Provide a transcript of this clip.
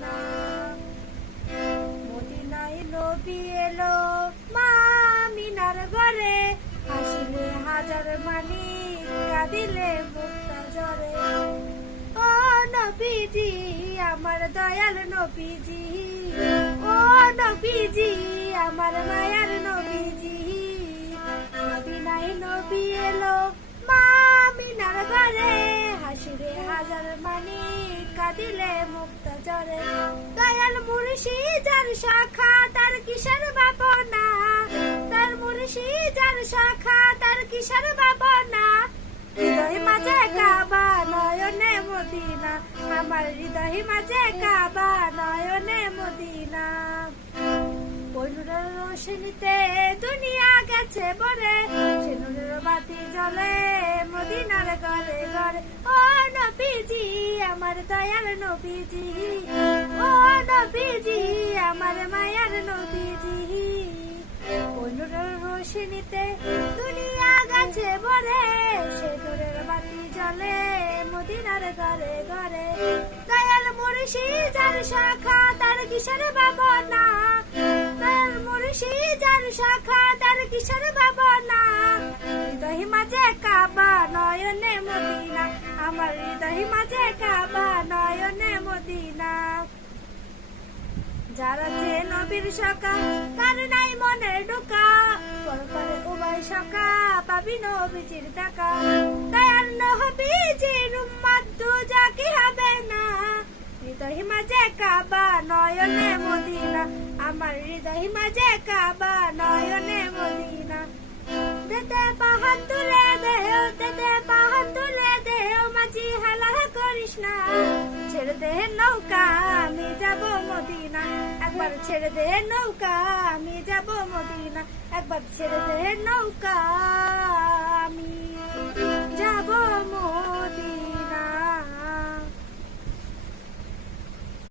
Medina. মদিনায় নবী এলো মা আমিনার ঘরে, হাসিলে হাজার মানিক, কাঁদিলে মুক্তা ঝরে। ও নবীজি আমার দয়াল নবীজি, ও নবীজি আমার মায়ার নবীজি। মদিনায় নবী এলো মা আমিনার ঘরে, হাসিলে হাজার মানিক, কাঁদিলে মুক্তা ঝরে। দয়াল মুর্শিদ যার শাখা তার কিসের ভাবনা, তার মুর্শিদ যার শাখা তার কিসের ভাবনা। হৃদয় মাঝে কাবা নয়নে মদিনা, আমার হৃদয় মাঝে কাবা নয়নে মদিনা। ওই নূরের রোশনীতে দুনিয়া গেছে ভরে, সে নূরের বাতি জ্বলে মদিনার ঘরে ঘরে। ও নবীজি আমার দয়াল নবীজি, ও নবীজি আমার মায়ার নবীজি। ওই নূরের রোশনীতে দুনিয়া গেছে ভরে, সে নূরের বাতি জ্বলে মদিনার ঘরে ঘরে। দয়াল মুর্শিদ যার শাখা তার কিসের ভাবনা, দয়াল মুর্শিদ যার শাখা তার কিসের ভাবনা। হৃদয় মাঝে কাবা নয়নে মদিনা, আমার হৃদয় মাঝে কাবা নয়নে মদিনা। যারা যে নবীর শাখা তার নাই মনের ঢোকা, পরপারে উভয় শাখা পাবি নবীজির দেখা। দয়াল নবীজির উম্মত দুজা কি হবে না, হৃদয় মাঝে কাবা নয়নে মদিনা, আমার হৃদয় মাঝে কাবা নয়নে মদিনা। দেতে পাহাড় তুলে দেও, দেতে পাহাড় তুলে দেও, মাঝি হালা করিস না। ছেড়ে দে নৌকা আমি যাব মদিনা, একবার ছেড়ে দে নৌকা আমি যাব মদিনা, একবার ছেড়ে দে নৌকা।